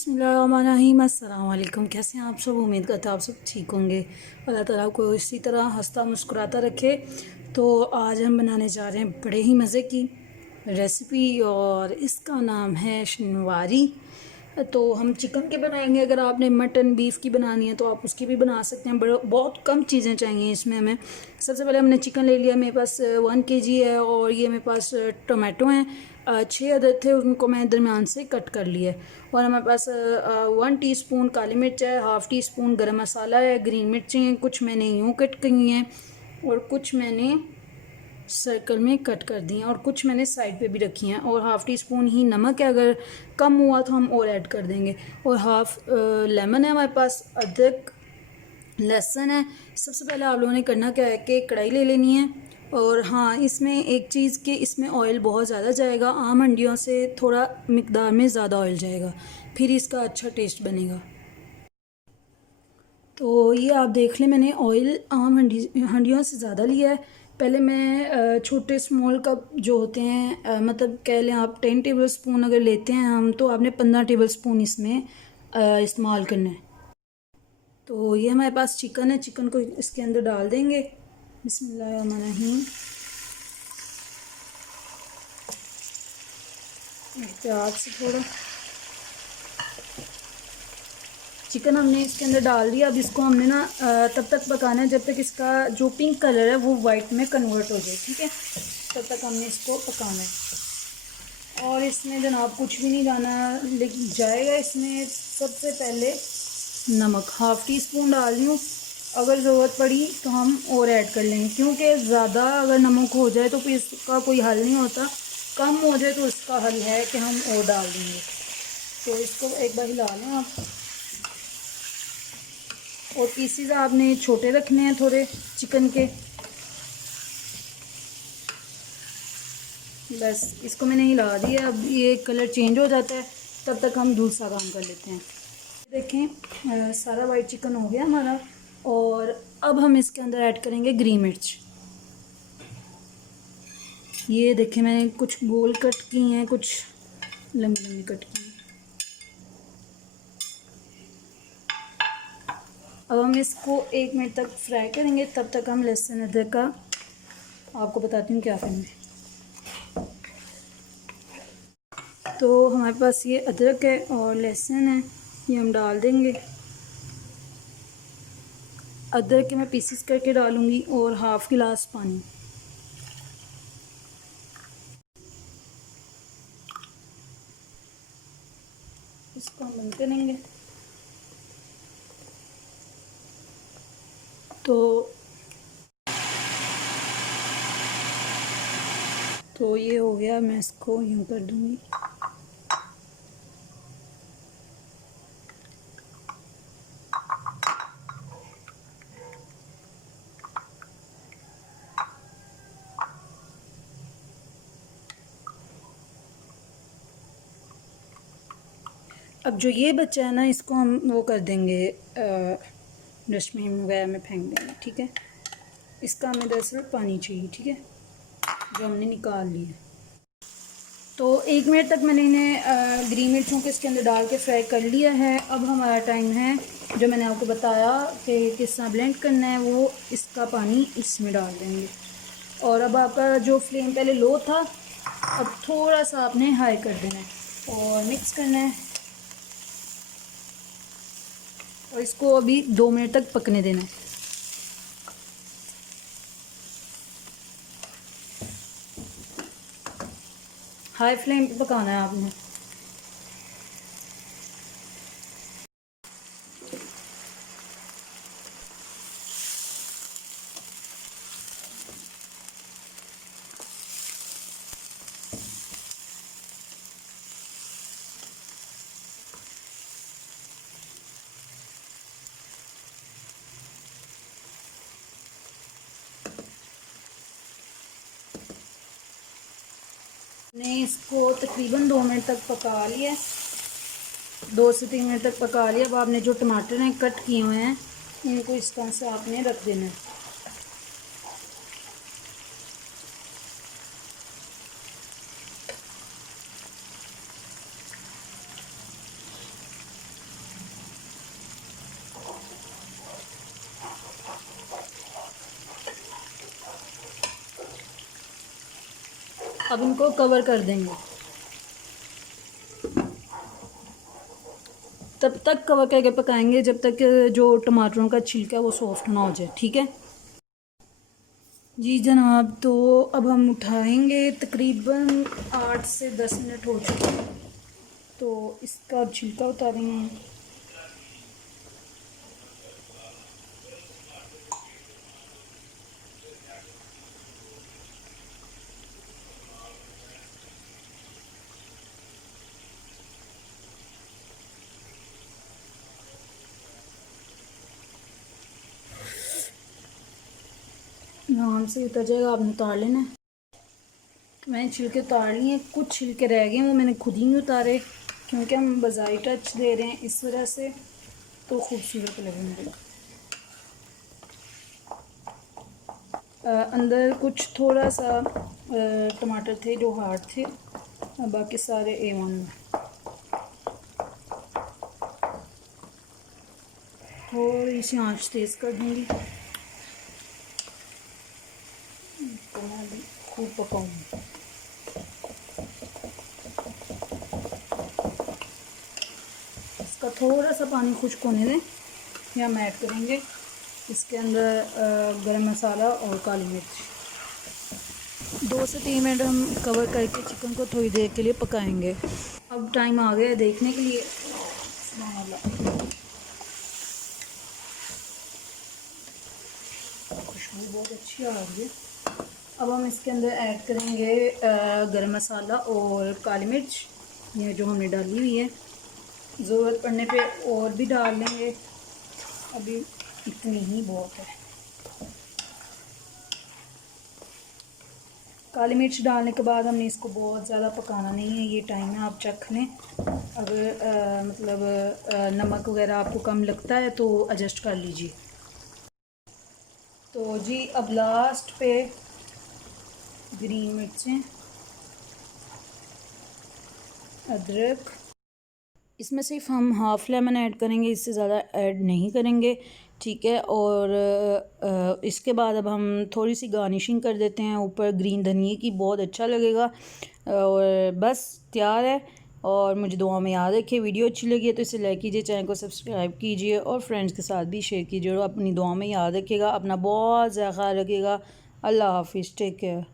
बिस्मिल्लाहिर्रहमानिर्रहीम। अस्सलाम वालेकुम। कैसे हैं आप सब? उम्मीद करता आप सब ठीक होंगे। अल्लाह ताला को इसी तरह हंसता मुस्कुराता रखे। तो आज हम बनाने जा रहे हैं बड़े ही मज़े की रेसिपी और इसका नाम है शनवारी। तो हम चिकन के बनाएंगे। अगर आपने मटन बीफ की बनानी है तो आप उसकी भी बना सकते हैं। बड़ा बहुत कम चीज़ें चाहिए इसमें हमें। सबसे पहले हमने चिकन ले लिया। मेरे पास 1 kg है और ये मेरे पास टोमेटो हैं 6 अदद थे, उनको मैं दरमियान से कट कर लिया। और हमारे पास 1 टीस्पून काली मिर्च है, हाफ़ टी स्पून गरम मसाला है, ग्रीन मिर्ची हैं, कुछ मैंने यूँ कट की हैं और कुछ मैंने सर्कल में कट कर दी हैं और कुछ मैंने साइड पे भी रखी हैं। और हाफ़ टी स्पून ही नमक है, अगर कम हुआ तो हम और ऐड कर देंगे। और हाफ़ लेमन है हमारे पास, अदरक लहसुन है। सबसे पहले आप लोगों ने करना क्या है कि कढ़ाई ले लेनी है। और हाँ, इसमें एक चीज़ कि इसमें ऑयल बहुत ज़्यादा जाएगा, आम हंडियों से थोड़ा मिकदार में ज़्यादा ऑयल जाएगा, फिर इसका अच्छा टेस्ट बनेगा। तो ये आप देख लें, मैंने ऑयल आम हंडियों से ज़्यादा लिया है। पहले मैं छोटे स्मॉल कप जो होते हैं, मतलब कह लें आप 10 टेबल स्पून अगर लेते हैं हम, तो आपने 15 टेबल स्पून इसमें इस्तेमाल करना है। तो ये हमारे पास चिकन है, चिकन को इसके अंदर डाल देंगे। बिस्मिल्लाहिर्रहमानिर्रहीम। एहतियात से थोड़ा चिकन हमने इसके अंदर डाल दिया। अब इसको हमने ना तब तक पकाना है जब तक इसका जो पिंक कलर है वो वाइट में कन्वर्ट हो जाए, ठीक है। तब तक हमने इसको पकाना है। और इसमें जनाब कुछ भी नहीं डालना, लेकिन जाएगा इसमें सबसे पहले नमक। हाफ़ टी स्पून डाल रही हूँ, अगर ज़रूरत पड़ी तो हम और ऐड कर लेंगे, क्योंकि ज़्यादा अगर नमक हो जाए तो फिर इसका कोई हल नहीं होता। कम हो जाए तो इसका हल है कि हम और डाल देंगे। तो इसको एक बार हिला लें आप। और पीसीज आपने छोटे रखने हैं थोड़े चिकन के। बस इसको मैंने हिला दिया। अब ये कलर चेंज हो जाता है, तब तक हम दूसरा काम कर लेते हैं। देखें सारा वाइट चिकन हो गया हमारा। और अब हम इसके अंदर ऐड करेंगे ग्रीन मिर्च। ये देखें मैंने कुछ गोल कट की हैं, कुछ लंबी लंबी कट की हैं। अब हम इसको 1 मिनट तक फ्राई करेंगे। तब तक हम लहसुन अदरक का आपको बताती हूँ क्या करना है। तो हमारे पास ये अदरक है और लहसुन है, ये हम डाल देंगे। अदरक के मैं पीसेस करके डालूँगी और हाफ़ गिलास पानी। इसको हम बंद करेंगे। तो ये हो गया, मैं इसको यूँ कर दूँगी। अब जो ये बच्चा है ना, इसको हम वो कर देंगे, डस्टबिन वगैरह में फेंक देंगे, ठीक है। इसका हमें दरअसल पानी चाहिए, ठीक है, जो हमने निकाल लिया। तो 1 मिनट तक मैंने इन्हें ग्रीन मिर्चों को इसके अंदर डाल के फ्राई कर लिया है। अब हमारा टाइम है, जो मैंने आपको बताया कि किस तरह ब्लेंड करना है, वो इसका पानी इसमें डाल देंगे। और अब आपका जो फ्लेम पहले लो था, अब थोड़ा सा आपने हाई कर देना है और मिक्स करना है। और इसको अभी 2 मिनट तक पकने देना है। हाई फ्लेम पे पकाना है आपने। ने इसको तकरीबन 2 मिनट तक पका लिया, 2 से 3 मिनट तक पका लिया। अब आपने जो टमाटर हैं कट किए हुए हैं, इनको इस तरह से आपने रख देना है। अब इनको कवर कर देंगे, तब तक कवर करके पकाएंगे जब तक जो टमाटरों का छिलका है वो सॉफ्ट ना हो जाए। ठीक है जी जनाब। तो अब हम उठाएंगे, तकरीबन 8 से 10 मिनट हो चुके हैं, तो इसका छिलका उतारेंगे। आराम से उतर जाएगा, आपने उतार लेना है। मैंने छिलके उतार लिए, कुछ छिलके रह गए वो मैंने खुद ही नहीं उतारे, क्योंकि हम बाज़ारी टच दे रहे हैं इस वजह से, तो खूबसूरत लगेंगे। अंदर कुछ थोड़ा सा टमाटर थे जो हार्ड थे, बाकी सारे A1 में। थोड़ी सी आंच तेज़ कर दूँगी, तो मैं अभी खूब पकाऊँगी। इसका थोड़ा सा पानी खुश्क होने दें, फिर हम ऐड करेंगे इसके अंदर गरम मसाला और काली मिर्च। 2 से 3 मिनट हम कवर करके चिकन को थोड़ी देर के लिए पकाएंगे। अब टाइम आ गया है देखने के लिए। खुशबू बहुत अच्छी आ रही है। अब हम इसके अंदर ऐड करेंगे गरम मसाला और काली मिर्च, ये जो हमने डाली हुई है। ज़रूरत पड़ने पे और भी डाल लेंगे, अभी इतनी ही बहुत है। काली मिर्च डालने के बाद हमने इसको बहुत ज़्यादा पकाना नहीं है, ये टाइम है आप चख लें। अगर नमक वगैरह आपको कम लगता है तो एडजस्ट कर लीजिए। तो जी अब लास्ट पे ग्रीन मिर्चें, अदरक, इसमें सिर्फ हम हाफ़ लेमन ऐड करेंगे, इससे ज़्यादा ऐड नहीं करेंगे। ठीक है, और इसके बाद अब हम थोड़ी सी गार्निशिंग कर देते हैं ऊपर ग्रीन धनिए की, बहुत अच्छा लगेगा। और बस तैयार है। और मुझे दुआ में याद रखिए, वीडियो अच्छी लगी है तो इसे लाइक कीजिए, चैनल को सब्सक्राइब कीजिए और फ्रेंड्स के साथ भी शेयर कीजिए। और अपनी दुआ में याद रखिएगा, अपना बहुत ज़्यादा ख्याल रखिएगा। अल्लाह हाफिज़, टेक केयर।